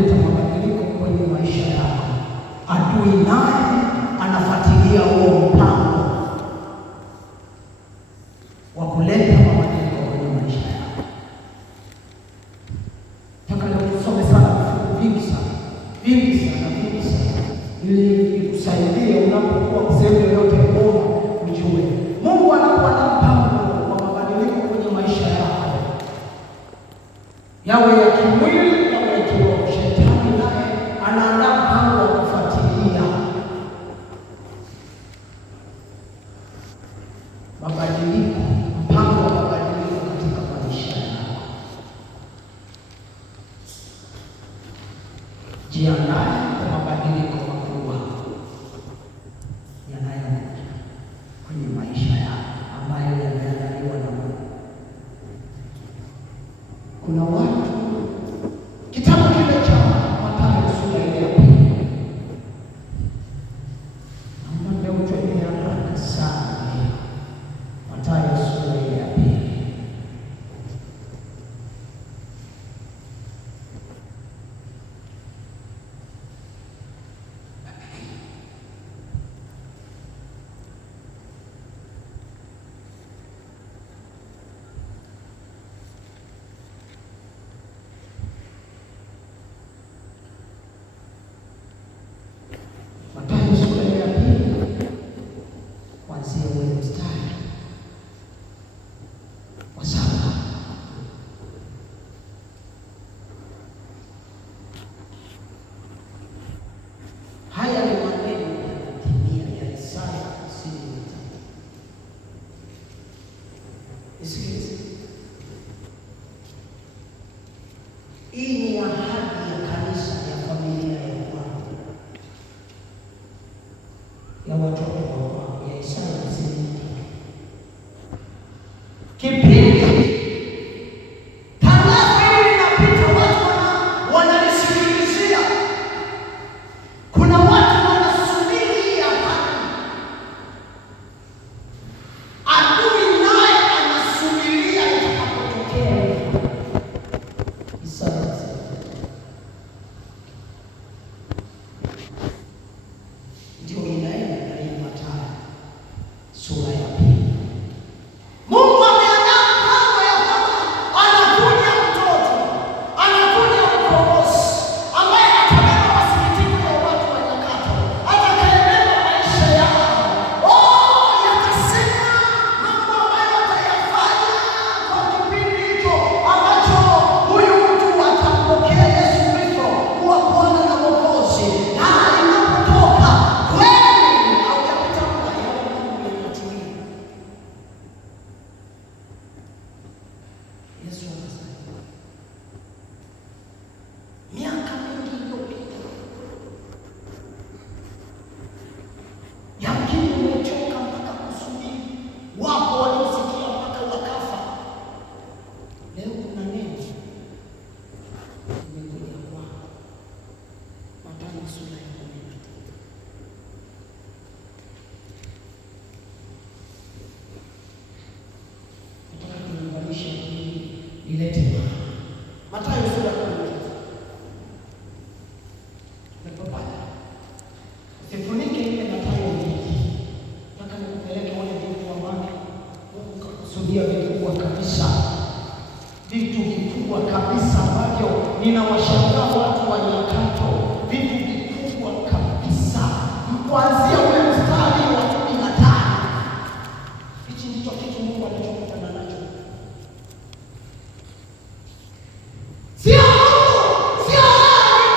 kuleta mabadiliko kwenye maisha yako. Adui naye anafuatilia huo mpango wa kuleta mabadiliko kwenye maisha yako. Nataka leo tusome sana vifungu vingi sana ili ikusaidie unapokuwa sehemu yoyote ngoma, ujue Mungu anakuwa na mpango wa mabadiliko kwenye maisha yako, yawe ya kimwili, yawe ya kiroho. Shetani naye anaandaa mpango wa kufuatilia mabadiliko, mpango wa mabadiliko katika maisha yako. Jiandae kwa mabadiliko makubwa yanayokuja kwenye maisha yako ambayo yameandaliwa na Mungu. Kuna watu, kitabu kile cha Mathayo sura ya 2, naomba leo tuende haraka sana. Mathayo sura ya 2. Mathayo sura ya 2 kuanzia ule mstari wa 7. Haya ni maneno yanatimia ya Isaya 53. Isikilize. Hii ni ahadi ya kanisa, ya familia ya Bwana, ya watoto wa Bwana, ya Isaya 53. Kipindi tangazo hili linapita, watu wanalisikilizia. Kuna watu wanasubiri ahadi. Adui naye anasubiria itakapotokea. Isaya ndio inaenda na Mathayo sura ya 2. Mungu ameandaa mpango ya kwamba anakuja mtoto, anakuja mkombozi ambaye atabeba masikitiko ya watu wa nyakati, atakayebeba maisha yao. Yakasema mambo ambayo atayafanya kwa kipindi hicho ambacho huyu mtu atampokea Yesu Kristo kuwa Bwana na Mwokozi. Inapotoka kweli haujapita muda, yale mambo yanatimia. Yesu anasema miaka mingi iliyopita, yamkini umechoka mpaka kusubiri. Wapo waliosikia mpaka wakafa. Leo kuna neno limekuja kwako. Mathayo sura ya 13. Nataka tuunganishe ili ilete maana. Mathayo sura ya 13. Umepata? Usifunike ile Mathayo hii. Nataka nikupeleke wale vitu ambavyo Mungu kakusudia vikubwa kabisa. Vitu vikubwa kabisa ambavyo ninawashangaa watu wa nyakato. Vitu vikubwa kabisa. Kuanzia ule mstari wa 15. Hichi ndicho kitu Mungu alichokutana nacho. Sio Mungu, sio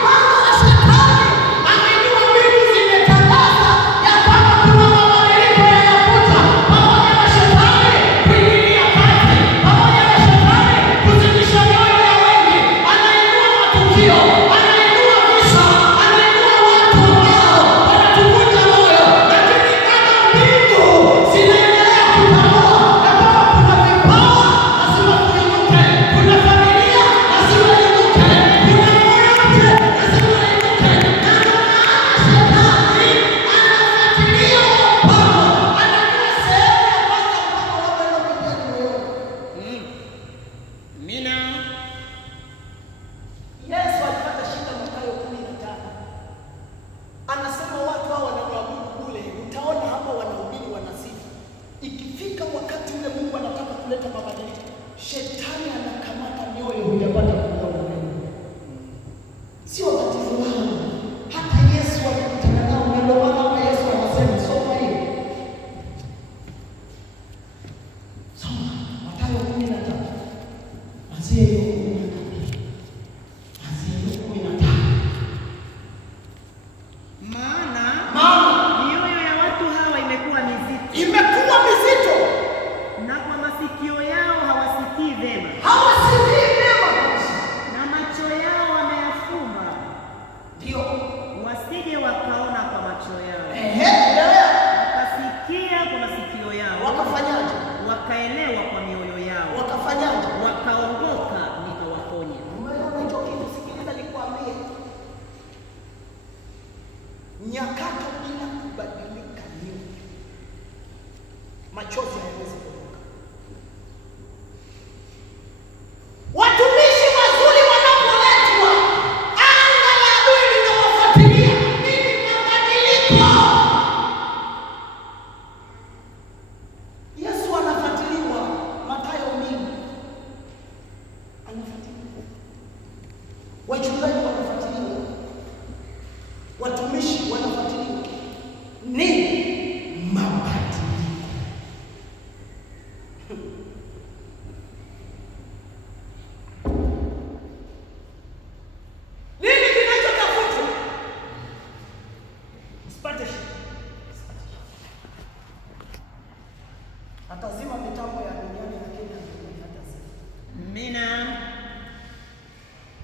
mpango wa Shetani. Amejua mbingu zimetangaza ya kwamba kuna mabadiliko yanakuja, pamoja na Shetani kuingilia kati, pamoja na Shetani kuzidisha mioyo ya wengi. Anainua matukio, anainua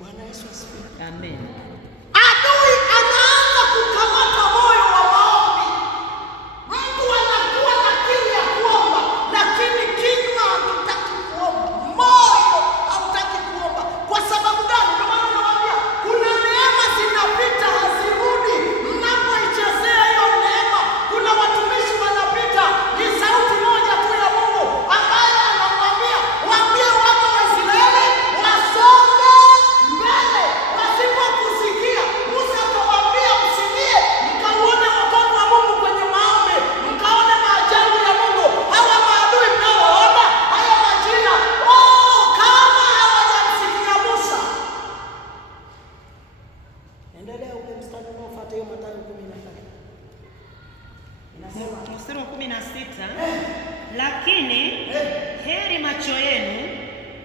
Bwana Yesu asifiwe. Amen. Adui anaanza kukamata moyo wa maombi. Mtu anakuwa na kiu ya kuomba, lakini kinywa hakitaki kuomba, moyo hautaki kuomba. Kwa sababu gani? Ndio maana nawaambia kuna neema zinapita hazirudi. Mnapoichezea hiyo neema, kuna watumishi wanapita, ni sauti moja tu ya Mungu ambaye anamwambia waambie wana wa Israeli wasonge mbele. Wasipokusikia, Musa akawaambia msikie, mkauone wokovu wa Mungu kwenye maombi, mkaone maajabu ya Mungu. Hawa maadui mnaoona, haya majina, kama hawajamsikia Musa. Endelea ule mstari unaofuata hiyo Mathayo 13. Inasema Mstari wa 16, lakini heri macho yenu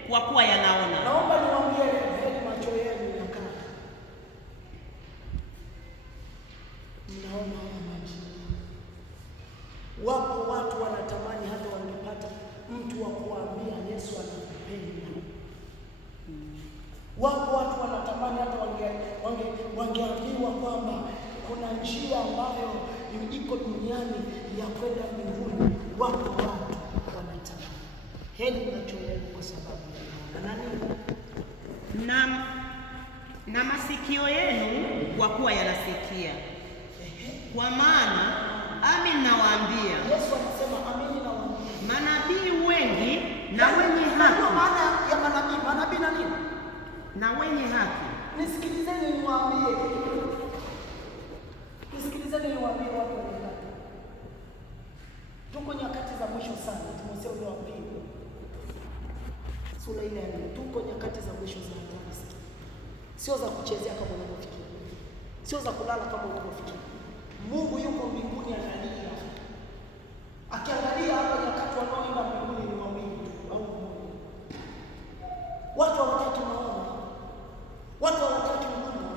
kwa kuwa yanaona. Naomba niwaambie heri macho yenu yakaa. Mnaona haya maji. Wapo watu wanatamani hata wangepata mtu wa kuambia Yesu anakupenda. Wapo watu wanatamani hata wangeambiwa kwamba kuna njia ambayo iko duniani ya kwenda mbinguni. Wapo watu wanatamani. Heri macho yenu kwa sababu na masikio yenu kwa kuwa yanasikia. Kwa maana amin nawaambia, Yesu anasema amini nawaambia, manabii wengi na wenye haki. Maana ya manabii na nini? Na wenye haki. Nisikilizeni niwaambie. Nisikilizeni niwaambie watu wenye haki. Tuko nyakati za mwisho sana. Timotheo ule wa pili sura ile ya 4. Tuko nyakati za mwisho za hatari. Sio za kuchezea kama unavyofikiri. Sio za kulala kama unavyofikiri. Mungu yuko mbinguni analia. Akiangalia hapa nyakati wanaoenda mbinguni ni wawili au mmoja. Watu hawataki maombi. Watu hawataki huduma.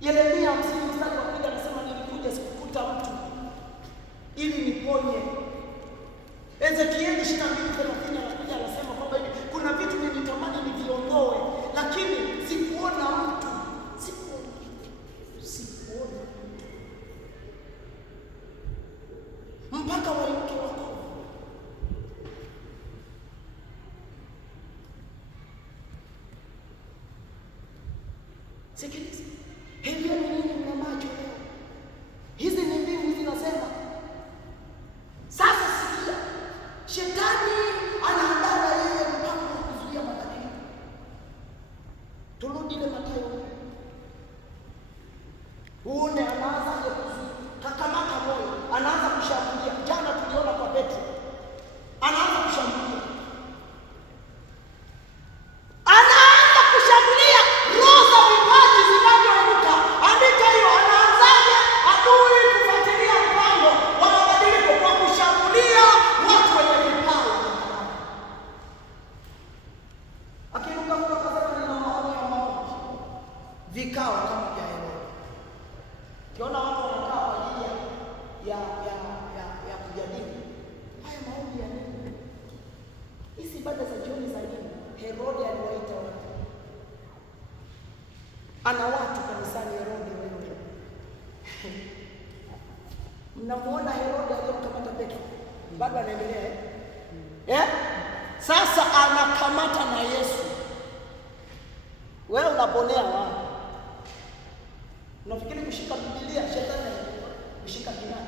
Yeremia 50 mstari wa 1 anasema nilikuja sikukuta mtu ili niponye. Ezekieli 22:30 anakuja anasema kwamba hivi kuna vitu nilitamani niviondoe, lakini sikuona mtu. Sikuona mpaka wainuke wako. Sikiliza. Hivi ni nini mna macho leo? Hizi ni mbingu zinasema. Sasa sikia. Shetani anaandaa yeye mpango wa kuzuia mabadiliko. Turudi ile Mathayo. Uone anaanza kuzuia. Kakamata moyo, anaanza kushambulia. Jana tuliona kwa Petro. Anaanza kushambulia. Anaanza kushambulia roho za vipaji zinavyoinuka. Andika hiyo, anaanzaje adui kufuatilia mpango wa mabadiliko kwa kushambulia watu wenye vipawa. Akiruka kutoka kama nina maono ya maombi. Vikao kama vya Herode. Kiona watu wanakaa kwa ajili ya kujadili. Haya maombi ya nini? Hizi ibada za jioni za nini? Herode aliwaita watu. Ana watu kanisani Herode wewe. Mnamuona Herode aliyemkamata Petro? Bado anaendelea Sasa anakamata na Yesu. Wewe unaponea wapi? Unafikiri kushika Biblia shetani kushika kinani?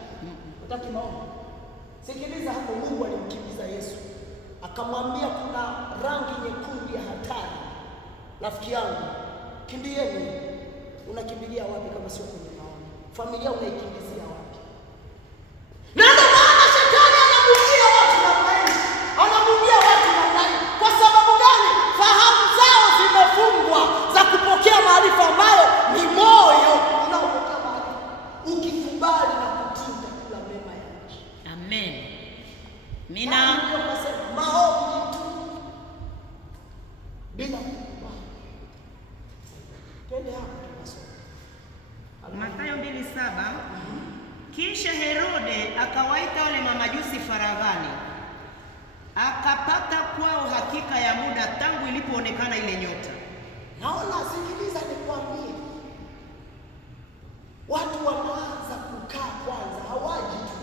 Utaki maombi? Sikiliza hapo, Mungu alimkimbiza Yesu. Akamwambia kuna rangi nyekundu ya hatari. Rafiki yangu, kimbieni. Unakimbilia wapi kama sio kwenye maombi? Familia unaikimbizia wapi? Na ndio maana shetani anabugia watu namna hii. Anabugia watu namna hii. Kwa sababu gani? Fahamu zao zimefungwa za kupokea maarifa ambayo ni moyo unaopokea maarifa. Ukikubali na kutii kula mema ya nchi. Amen. Maombi tu bila kukubali. Twende hapo tunasoma. Mathayo 2:7. Kisha Herode akawaita wale mamajusi faraghani, akapata kwao hakika ya muda tangu ilipo ilivyoonekana ile nyota. Naona, sikiliza nikwambie, watu wanaanza kukaa kwanza, hawaji tu,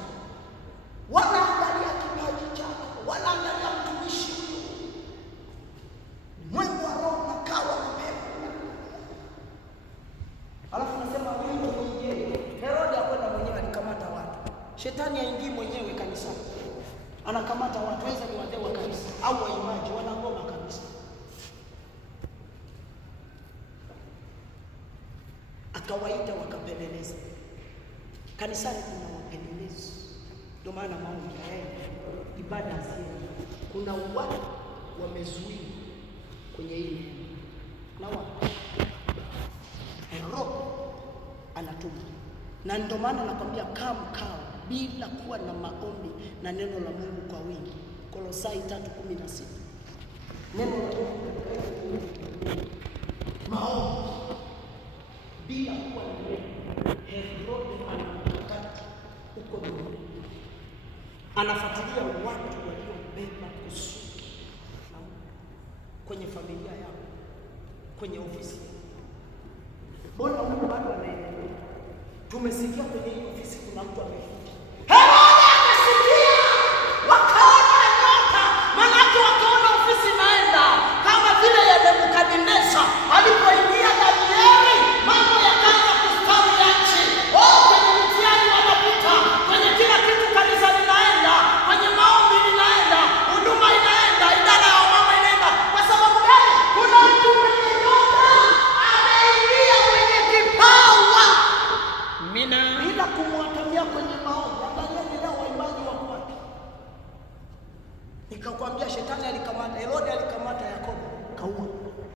wanaangalia kipaji chako, wanaangalia mtumishi huyu, mwengu wa roho na kawa na pepo. Alafu nasema wewe mwenyewe, Herode akwenda mwenyewe, alikamata watu. Shetani haingii mwenyewe kanisani, anakamata watu, waweza ni wazee wa kanisa au waimbaji, wanangoma kabisa. Akawaita wakapeleleza. Kanisani kuna wapelelezi, ndio maana maombi hayaendi, ibada haziendi. Kuna watu wamezuiwa kwenye hili na watu Roho anatuma, na ndio maana nakwambia kaa mkao bila kuwa na maombi na neno la Mungu kwa wingi. Kolosai 3:16. Neno la Mungu maombi bila kuwa na neno. Herode anamkakati huko duniani, anafuatilia watu waliobeba kusudi kwenye familia yao, kwenye ofisi. Mbona huyu bado anaendelea? Tumesikia kwenye hii ofisi kuna mtu amefuta. Herode akasikia, wakaona nyota, manake wakaona ofisi naenda kama vile ya Nebukadneza alipoingia Danieli, mambo yakaanza kustawi ya nchi. Kwenye mtihani wanapita, kwenye kila kitu kanisa linaenda, kwenye maombi linaenda, huduma inaenda, idara ya mama inaenda. Kwa sababu gani? Kuna mtu mwenye nyota ameingia kwenye kipawa. Bila kumwatamia kwenye maombi. Angalia ndio waimbaji wa kwake. Nikakwambia shetani alikamata, Herode alikamata Yakobo, kaua.